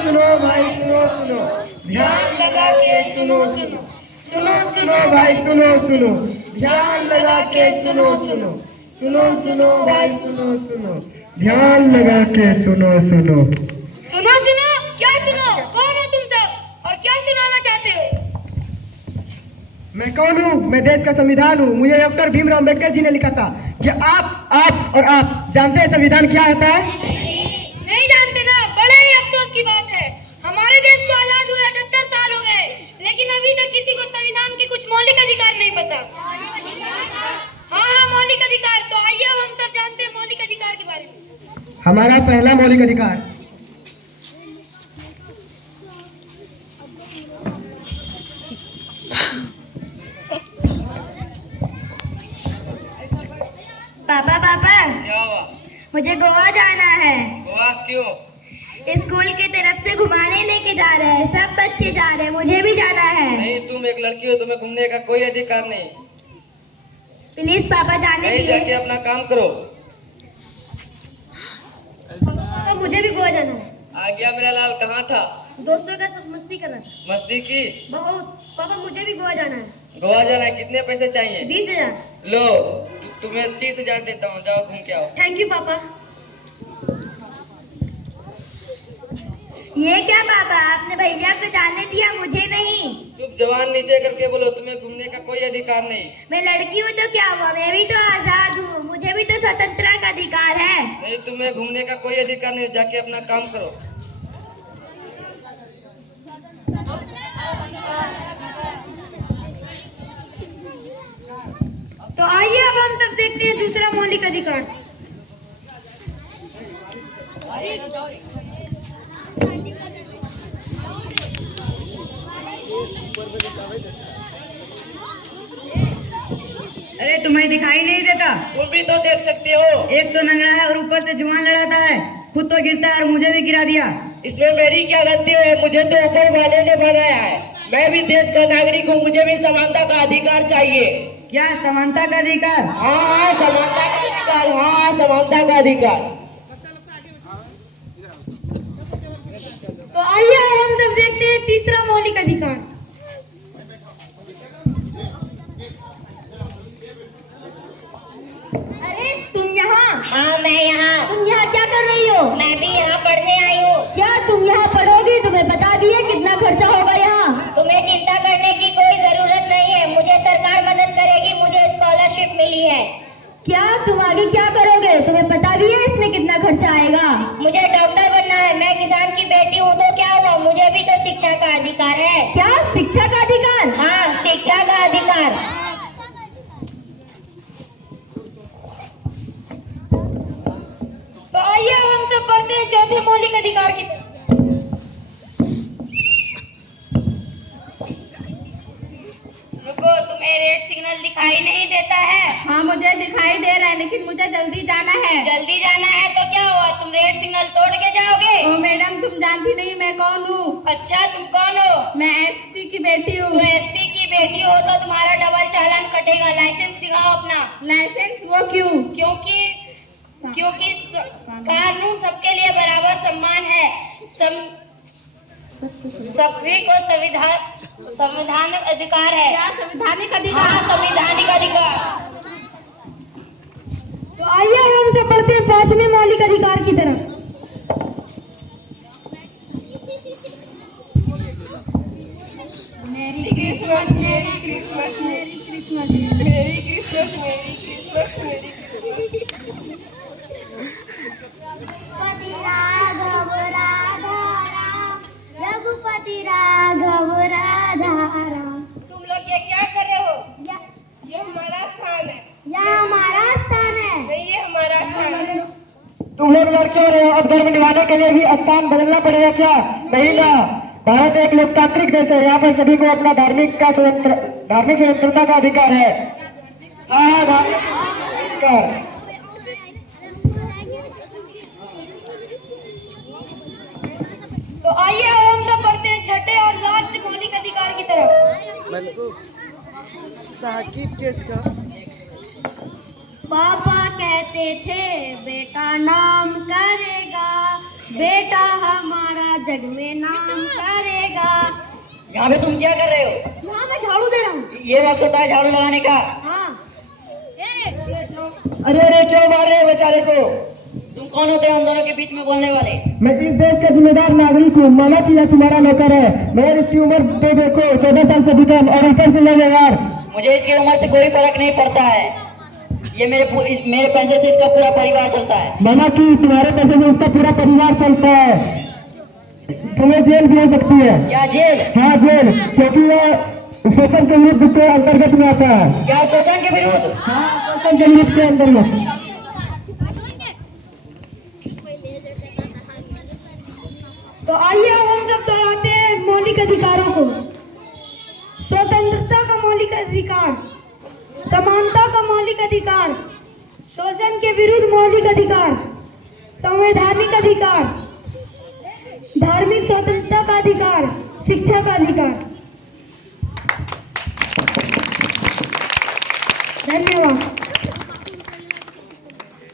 सुनो भाई सुनो सुनो, ध्यान लगा के सुनो सुनो, सुनो सुनो भाई सुनो सुनो, ध्यान लगा के सुनो सुनो, सुनो सुनो भाई सुनो सुनो, ध्यान लगा के सुनो सुनो। सुनो सुनो, क्या सुनो? कौन हो तुम सब और क्या सुनाना चाहते हो? मैं कौन हूँ? मैं देश का संविधान हूँ। मुझे डॉक्टर भीमराव अम्बेडकर जी ने लिखा था कि आप और आप जानते हैं संविधान क्या होता है? नहीं जानते ना, बड़े ही अफसोस की बात है। हमारे देश को आजाद हुए 78 साल हो गए, लेकिन अभी तक किसी को संविधान के कुछ मौलिक अधिकार नहीं पता। हाँ, मौलिक अधिकार। तो आइए हम सब जानते हैं मौलिक अधिकार के बारे में। हमारा पहला मौलिक अधिकार, पापा पापा, क्या हुआ? मुझे गोवा जाना है। गोवा क्यों? स्कूल की तरफ से घुमाने लेके जा रहे हैं, सब बच्चे जा रहे हैं, मुझे भी जाना है। नहीं, तुम एक लड़की हो, तुम्हें घूमने का कोई अधिकार नहीं। प्लीज पापा जाने नहीं, दीजिए। जाके अपना काम करो। तो मुझे भी गोवा जाना है। आ गया मेरा लाल, कहाँ था? दोस्तों का साथ मस्ती करना था। मस्ती की? बहुत। पापा मुझे भी गोवा जाना है। गोवा जाना है? कितने पैसे चाहिए? 20,000। लो, तुम्हें 30,000 देता हूँ, जाओ घूम के आओ। थैंक यू पापा। ये क्या पापा, आपने भैया को जाने दिया, मुझे नहीं? चुप, जवान नीचे करके बोलो, तुम्हें घूमने का कोई अधिकार नहीं। मैं लड़की हूँ तो क्या हुआ, मैं भी तो आजाद हूँ, मुझे भी तो स्वतंत्रता का अधिकार है। नहीं, तुम्हें घूमने का कोई अधिकार नहीं, जाके अपना काम करो। तो आइए अब हम सब देखते हैं दूसरा मौलिक अधिकार। अरे तुम्हें दिखाई नहीं देता? तुम भी तो देख सकते हो। एक तो नंगड़ा है और ऊपर से जुआन लड़ाता है, खुद तो गिरता है और मुझे भी गिरा दिया। इसमें मेरी क्या गलती है? मुझे तो ऊपर वाले ने बनाया है। मैं भी देश का नागरिक हूँ, मुझे भी समानता का अधिकार चाहिए। क्या समानता का अधिकार? हाँ, समानता का अधिकार। हाँ, समानता का अधिकार। तो आइए अब हम सब देखते हैं तीसरा मौलिक अधिकार। अरे तुम यहाँ? हाँ, मैं यहाँ। तुम यहाँ क्या कर रही हो? मैं भी यहाँ पढ़ने आई हूँ। क्या तुम यहाँ पढ़ोगी? तुम्हें बता दिए कितना खर्चा होगा यहाँ? तुम्हें चिंता करने की कोई जरूरत नहीं है, मुझे सरकार मदद करेगी, मुझे स्कॉलरशिप मिली है। क्या तुम आगे क्या करोगे? तुम्हें पता भी है इसमें कितना खर्चा आएगा? मुझे डॉक्टर बनना है। मैं किसान की बेटी हूँ तो क्या हुआ, मुझे भी तो शिक्षा का अधिकार है। क्या शिक्षा का अधिकार? हाँ, शिक्षा का अधिकार। तो आइए अब हम सब पढ़ते हैं चौथे मौलिक अधिकार की तरफ। रुको, तुम्हें रेड सिग्नल दिखाई नहीं देता है? हाँ मुझे दिखाई दे रहा है, लेकिन मुझे जल्दी जाना है। जल्दी जाना है तो क्या हुआ, तुम रेड सिग्नल तोड़ के जाओगे? ओ मैडम, तुम जानती नहीं मैं कौन हूँ? अच्छा, तुम कौन हो? मैं एसपी की बेटी हूँ। तुम एसपी की बेटी हो तो तुम्हारा डबल चालान कटेगा। लाइसेंस दिखाओ अपना। लाइसेंस? वो क्यों? क्योंकि कानून सबके लिए बराबर सम्मान है। सभी को संवैधानिक अधिकार है। क्या संवैधानिक अधिकार? हाँ, संवैधानिक अधिकार। तो आइए अब हम सब पढ़ते हैं पांचवें मौलिक अधिकार की तरफ। मेरी क्रिसमस, मेरी क्रिसमस, मेरी क्रिसमस, मेरी क्रिसमस, मेरी क्रिसमस, मेरी रघुपति राघव राधा राम। तुम लोग ये क्या कर रहे हो? ये हमारा स्थान है। यह हमारा स्थान है। नहीं, ये हमारा स्थान है। तुम लोग लड़के हो, अब धर्म निभाने के लिए भी स्थान बदलना पड़ेगा क्या? नहीं ना, भारत एक लोकतांत्रिक देश है, यहाँ पर सभी को अपना धार्मिक स्वतंत्रता का अधिकार है। हाँ, धार्मिक अधिकार। तो आइए अब हम सब पढ़ते हैं छठे और लास्ट मौलिक अधिकार की तरफ। साकिब केच का पापा कहते थे बेटा नाम करेगा, बेटा हमारा जग में नाम करेगा। यहाँ पे तुम क्या कर रहे हो? यहाँ मैं झाड़ू दे रहा हूँ। ये वक्त होता है झाड़ू लगाने का। हाँ। अरे अरे क्यों मार रहे हो बेचारे को? तुम कौन होते हो हम दोनों के बीच में बोलने वाले? मैं इस देश का जिम्मेदार नागरिक हूँ। माना कि यह तुम्हारा नौकर है। मेरे इसकी उम्र तो देखो 14 साल से भी कम और ऊपर से व्यवहार। मुझे इसकी उम्र से कोई फर्क नहीं पड़ता है। ये मेरे पैसे से इसका पूरा परिवार चलता है। माना कि तुम्हारे पैसे से उसका पूरा परिवार चलता है। तुम्हें जेल भी हो सकती है। क्या जेल? हाँ जेल, क्योंकि यह शोषण के विरुद्ध के अंतर्गत में आता है। क्या शोषण के विरुद्ध? हाँ, शोषण के विरुद्ध के अंतर्गत। तो आइए अब हम सब दोहराते हैं मौलिक अधिकारों को। स्वतंत्रता का मौलिक अधिकार, समानता का मौलिक अधिकार, शोषण के विरुद्ध मौलिक अधिकार, संवैधानिक अधिकार, धार्मिक स्वतंत्रता का अधिकार, शिक्षा का अधिकार। धन्यवाद।